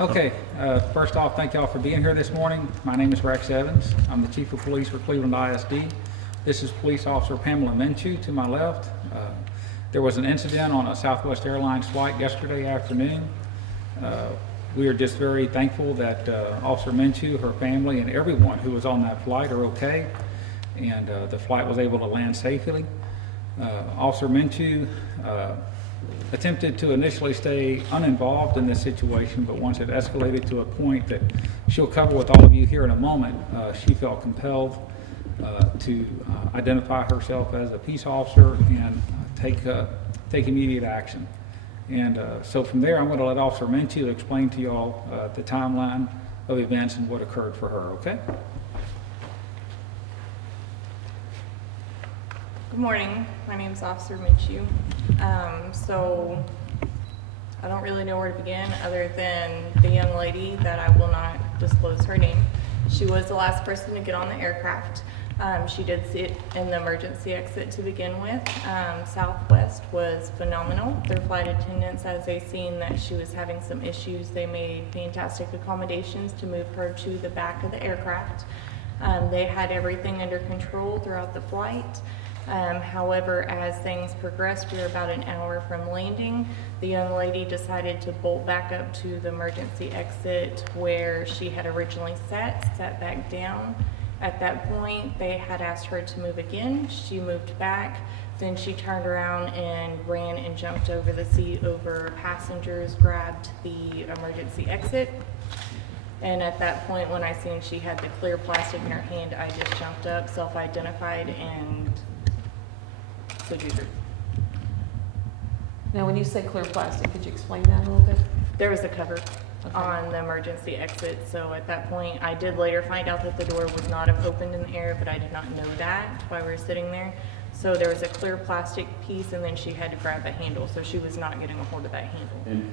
Okay, first off, thank y'all for being here this morning. My name is Rex Evans. I'm the Chief of Police for Cleveland ISD. This is Police Officer Pamela Minchew to my left. There was an incident on a Southwest Airlines flight yesterday afternoon. We are just very thankful that Officer Minchew, her family, and everyone who was on that flight are okay, and the flight was able to land safely. Officer Minchew attempted to initially stay uninvolved in this situation, but once it escalated to a point that she'll cover with all of you here in a moment, she felt compelled to identify herself as a peace officer and take immediate action. And so from there, I'm going to let Officer Minchew explain to you all the timeline of events and what occurred for her, okay? Good morning. My name is Officer Minchew. So I don't really know where to begin other than the young lady that I will not disclose her name. She was the last person to get on the aircraft. She did sit in the emergency exit to begin with. Southwest was phenomenal. Their flight attendants, as they seen that she was having some issues, they made fantastic accommodations to move her to the back of the aircraft. They had everything under control throughout the flight. However, as things progressed, we were about an hour from landing. The young lady decided to bolt back up to the emergency exit where she had originally sat back down. At that point, they had asked her to move again. She moved back. Then she turned around and ran and jumped over the seat over passengers, grabbed the emergency exit. And at that point, when I seen she had the clear plastic in her hand, I just jumped up, self-identified, and subdued her. Now, when you say clear plastic, could you explain that a little bit? There was a cover on the emergency exit, so at that point, I did later find out that the door would not have opened in the air, but I did not know that while we were sitting there. So there was a clear plastic piece, and then she had to grab a handle, so she was not getting a hold of that handle. And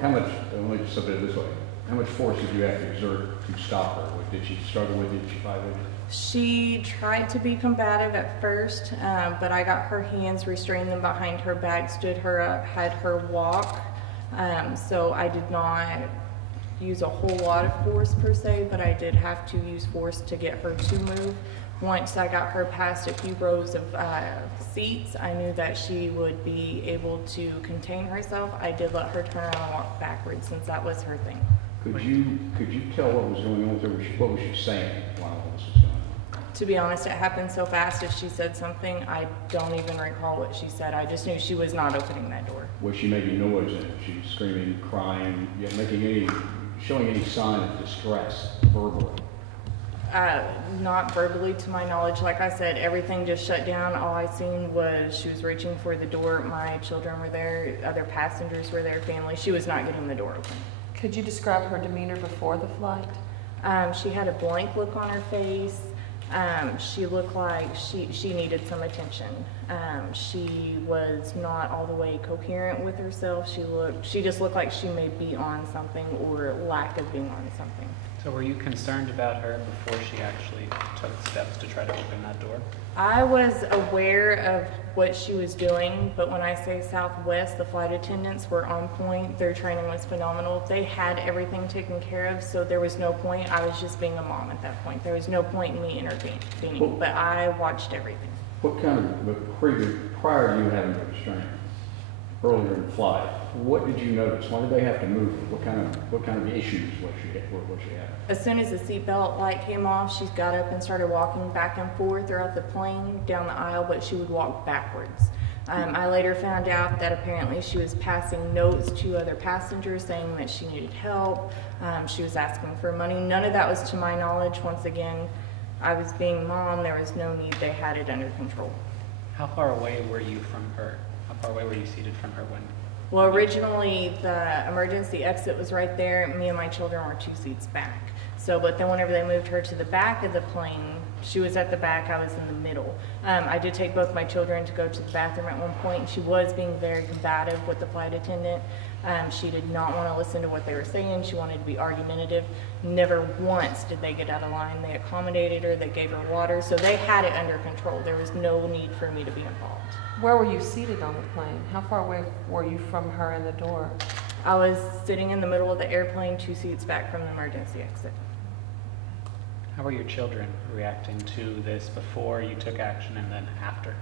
how much, let me just submit it this way, how much force did you have to exert to stop her? Did she struggle with you? Did she fight with you? She tried to be combative at first, but I got her hands, restrained them behind her back, stood her up, had her walk. So I did not use a whole lot of force per se, but I did have to use force to get her to move. Once I got her past a few rows of seats, I knew that she would be able to contain herself. I did let her turn around and walk backwards since that was her thing. Could you tell what was going on with her? What was she saying while all this was going on? To be honest, it happened so fast. If she said something, I don't even recall what she said. I just knew she was not opening that door. Was she making noise in it? She was screaming, crying, yet showing any sign of distress verbally? Not verbally to my knowledge. Like I said, everything just shut down. All I seen was she was reaching for the door. My children were there, other passengers were there, family. She was not getting the door open. Could you describe her demeanor before the flight? She had a blank look on her face. She looked like she needed some attention. She was not all the way coherent with herself. She just looked like she may be on something or lack of being on something. So were you concerned about her before she actually took steps to try to open that door? I was aware of what she was doing, but when I say Southwest, the flight attendants were on point. Their training was phenomenal. They had everything taken care of, so there was no point. I was just being a mom at that point. There was no point in me intervening, but I watched everything. What kind of, prior to you having the restraint, earlier in the flight, what did you notice? Why did they have to move her? What kind of issues was she having? As soon as the seatbelt light came off, she got up and started walking back and forth throughout the plane, down the aisle, but she would walk backwards. I later found out that apparently she was passing notes to other passengers saying that she needed help. She was asking for money. None of that was to my knowledge. Once again, I was being mom. There was no need. They had it under control. How far away were you from her? How far away were you seated from her when? Well, originally the emergency exit was right there. Me and my children were 2 seats back. So, but then whenever they moved her to the back of the plane, she was at the back, I was in the middle. I did take both my children to go to the bathroom at one point, and she was being very combative with the flight attendant. She did not want to listen to what they were saying. She wanted to be argumentative. Never once did they get out of line. They accommodated her, they gave her water, so they had it under control. There was no need for me to be involved. Where were you seated on the plane? How far away were you from her and the door? I was sitting in the middle of the airplane, 2 seats back from the emergency exit. How were your children reacting to this before you took action and then after?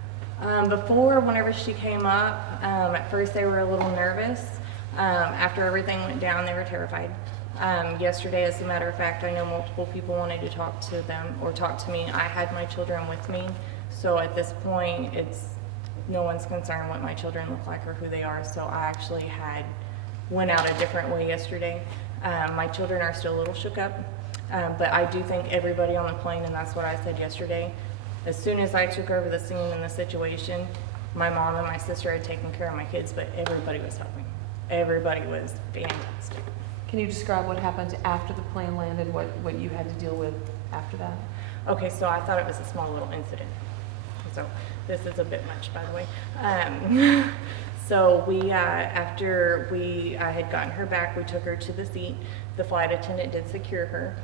Before, whenever she came up, at first they were a little nervous. After everything went down, they were terrified. Yesterday, as a matter of fact, I know multiple people wanted to talk to them or talk to me. I had my children with me, so at this point, it's no one's concerned what my children look like or who they are. So I actually went out a different way yesterday. My children are still a little shook up, but I do think everybody on the plane, and that's what I said yesterday, as soon as I took over the scene and the situation, my mom and my sister had taken care of my kids, but everybody was helping. Everybody was fantastic. Can you describe what happened after the plane landed, what you had to deal with after that? Okay, so I thought it was a small little incident. So this is a bit much, by the way. So after I had gotten her back, we took her to the seat. The flight attendant did secure her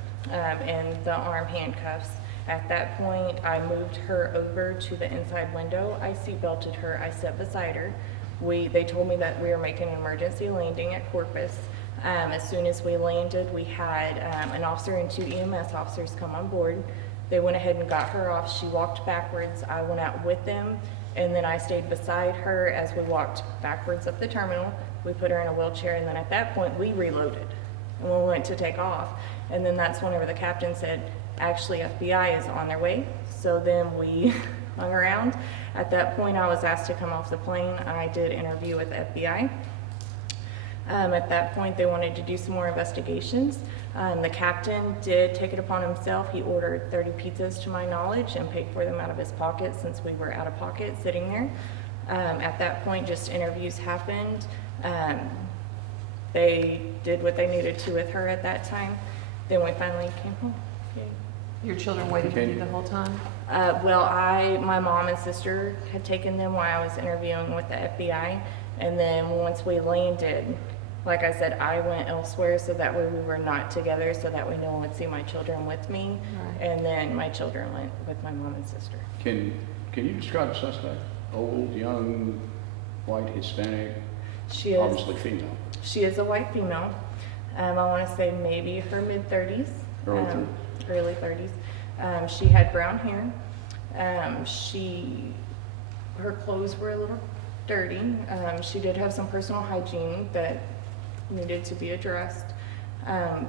in the arm handcuffs. At that point, I moved her over to the inside window. I seatbelted her. I sat beside her. They told me that we were making an emergency landing at Corpus. As soon as we landed, we had an officer and 2 EMS officers come on board. They went ahead and got her off. She walked backwards. I went out with them, and then I stayed beside her as we walked backwards up the terminal. We put her in a wheelchair, and then at that point, we reloaded, and we went to take off. And then that's whenever the captain said, actually, FBI is on their way. So then we hung around. At that point, I was asked to come off the plane. I did interview with the FBI. At that point, they wanted to do some more investigations. The captain did take it upon himself. He ordered 30 pizzas to my knowledge and paid for them out of his pocket since we were out of pocket sitting there. At that point, just interviews happened. They did what they needed to with her at that time. Then we finally came home. Yay. Your children waited with you the whole time? Well, my mom and sister had taken them while I was interviewing with the FBI. And then once we landed, like I said, I went elsewhere so that way we were not together, so that way no one would see my children with me. Right. And then my children went with my mom and sister. Can you describe the suspect? Old, young, white, Hispanic? She is obviously female. She is a white female. I want to say maybe her mid-30s. Early 30s. She had brown hair. Her clothes were a little dirty. She did have some personal hygiene that needed to be addressed. But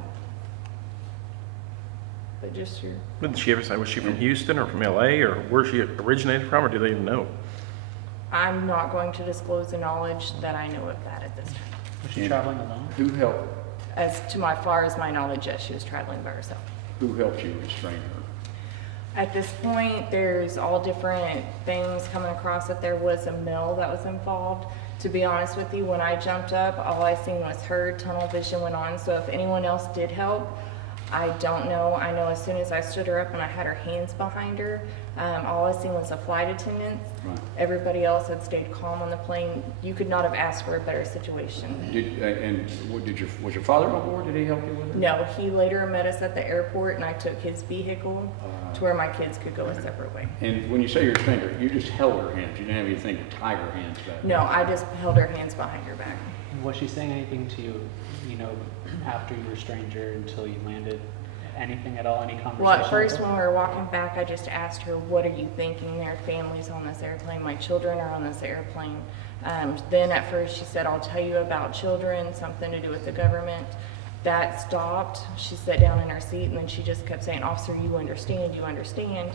just your... Did she ever say, was she from Houston or from LA or where she originated from, or do they even know? I'm not going to disclose the knowledge that I know of that at this time. Was she traveling alone? Who helped? As to my far as my knowledge, yes, she was traveling by herself. Who helped you restrain her? At this point, there's all different things coming across that there was a mill that was involved. To be honest with you, when I jumped up, all I seen was her, tunnel vision went on. So if anyone else did help, I don't know. I know as soon as I stood her up and I had her hands behind her, all I seen was a flight attendant. Right. Everybody else had stayed calm on the plane. You could not have asked for a better situation. Was your father on board? Did he help you with it? No, he later met us at the airport and I took his vehicle to where my kids could go a separate way. And when you say you restrained her, you just held her hands. You didn't have anything to tie her hands back? No, I just held her hands behind her back. Was she saying anything to you, after you restrained her until you landed? Anything at all? Any conversation? Well, at first when we were walking back, I just asked her, what are you thinking? Their family's on this airplane. My children are on this airplane. Then at first she said, I'll tell you about children, something to do with the government. That stopped. She sat down in her seat and then she just kept saying, officer, you understand, you understand.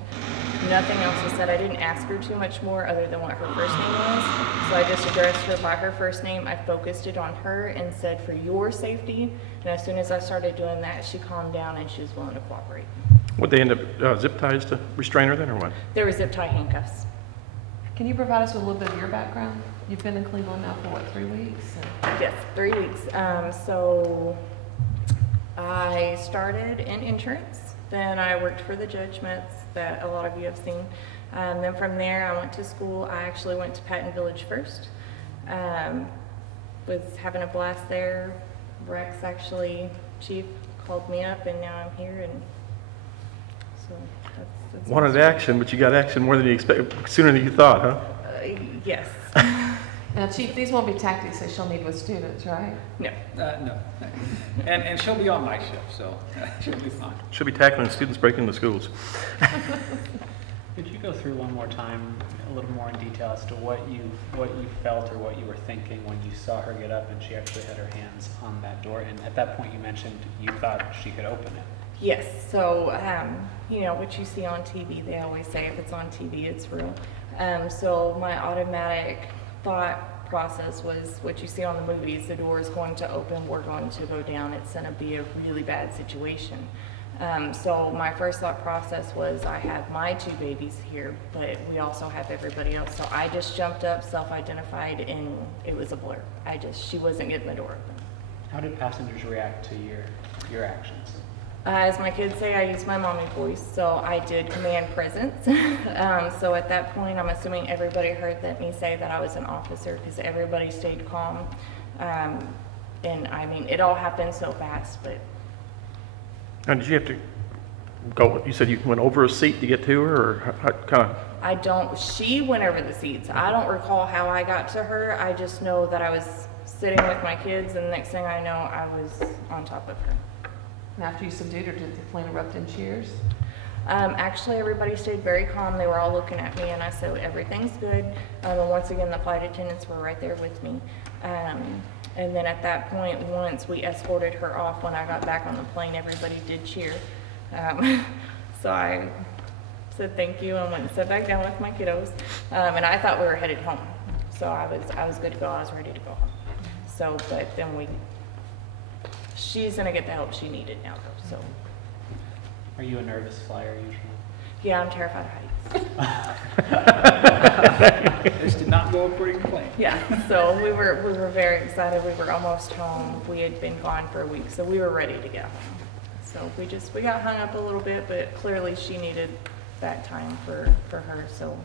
Nothing else was said. I didn't ask her too much more other than what her first name was. So I just addressed her by her first name. I focused it on her and said, for your safety. And as soon as I started doing that, she calmed down and she was willing to cooperate. Would they end up zip ties to restrain her then, or what? There were zip tie handcuffs. Can you provide us with a little bit of your background? You've been in Cleveland now for what, 3 weeks? Yes, 3 weeks. So I started in insurance. Then I worked for the Judge Metts that a lot of you have seen. Then from there I went to school. I actually went to Patton Village first. Was having a blast there. Rex actually, Chief, called me up and now I'm here, and so that's Wanted action, but you got action more than you expected, sooner than you thought, huh? yes. Now, Chief, these won't be tactics that she'll need with students, right? No, no. And she'll be on night shift, so she'll be fine. Should be tackling students breaking into schools. Could you go through one more time, a little more in detail as to what you felt or what you were thinking when you saw her get up and she actually had her hands on that door? And at that point, you mentioned you thought she could open it. Yes, so, you know, what you see on TV, they always say if it's on TV, it's real. So my automatic thought process was what you see on the movies, the door is going to open, we're going to go down, it's going to be a really bad situation. So my first thought process was I have my 2 babies here, but we also have everybody else. So I just jumped up, self-identified, and it was a blur. She wasn't getting the door open. How did passengers react to your actions? As my kids say, I use my mommy voice, so I did command presence. So at that point, I'm assuming everybody heard me say that I was an officer because everybody stayed calm. And I mean, it all happened so fast, but. And did you have to go, you said you went over a seat to get to her, or how kind of? She went over the seats. I don't recall how I got to her. I just know that I was sitting with my kids, and the next thing I know, I was on top of her. And after you subdued her, did the plane erupt in cheers? Actually, everybody stayed very calm. They were all looking at me, and I said, everything's good. And once again, the flight attendants were right there with me. And then at that point, once we escorted her off, when I got back on the plane, everybody did cheer. So I said thank you and went and sat back down with my kiddos. And I thought we were headed home. So I was good to go. I was ready to go home. So, but then she's gonna get the help she needed now, though. So. Are you a nervous flyer usually? Yeah, I'm terrified of heights. This did not go according to plan. Yeah, so we were very excited. We were almost home. We had been gone for a week, so we were ready to get home. So we got hung up a little bit, but clearly she needed that time for her. So,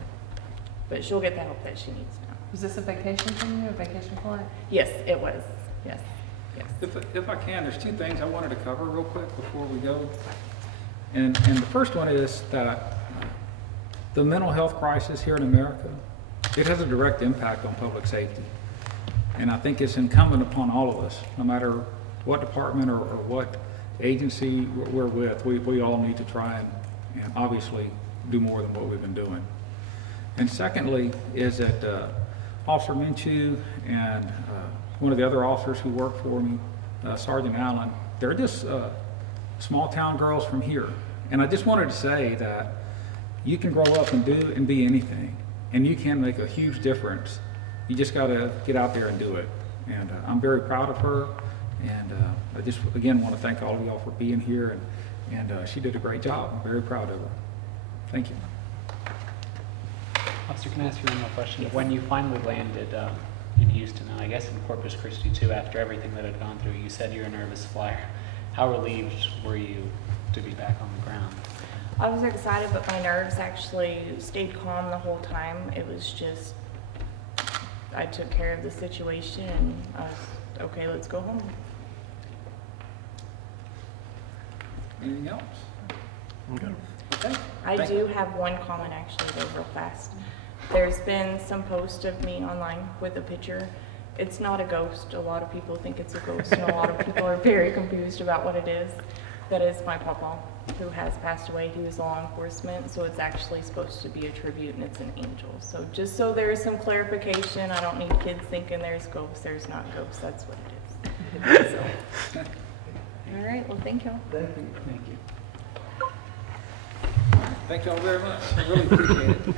but she'll get the help that she needs now. Was this a vacation from you, a vacation flight? Yes, it was. Yes. Yes. If I can, there's 2 things I wanted to cover real quick before we go. And the first one is that the mental health crisis here in America, it has a direct impact on public safety. And I think it's incumbent upon all of us, no matter what department or what agency we're with, we all need to try and obviously do more than what we've been doing. And secondly is that Officer Minchew and one of the other officers who work for me, Sergeant Allen, they're just small town girls from here. And I just wanted to say that you can grow up and do and be anything, and you can make a huge difference. You just got to get out there and do it. And I'm very proud of her, and I just again want to thank all of y'all for being here, and she did a great job. I'm very proud of her. Thank you. Officer, can I ask you one more question? Yes. When you finally landed in Houston, and I guess in Corpus Christi too, after everything that had gone through, you said you're a nervous flyer. How relieved were you to be back on the ground? I was excited, but my nerves actually stayed calm the whole time. It was just, I took care of the situation, and I was, okay, let's go home. Anything else? Okay. Okay. I Thank do have one comment actually, though, real fast. There's been some post of me online with a picture. It's not a ghost. A lot of people think it's a ghost, and a lot of people are very confused about what it is. That is my papa, who has passed away. He was law enforcement, so it's actually supposed to be a tribute, and it's an angel. So just so there is some clarification, I don't need kids thinking there's ghosts. There's not ghosts. That's what it is. So. All right. Well, thank you. Thank you. Thank you. Thank y'all very much. I really appreciate it.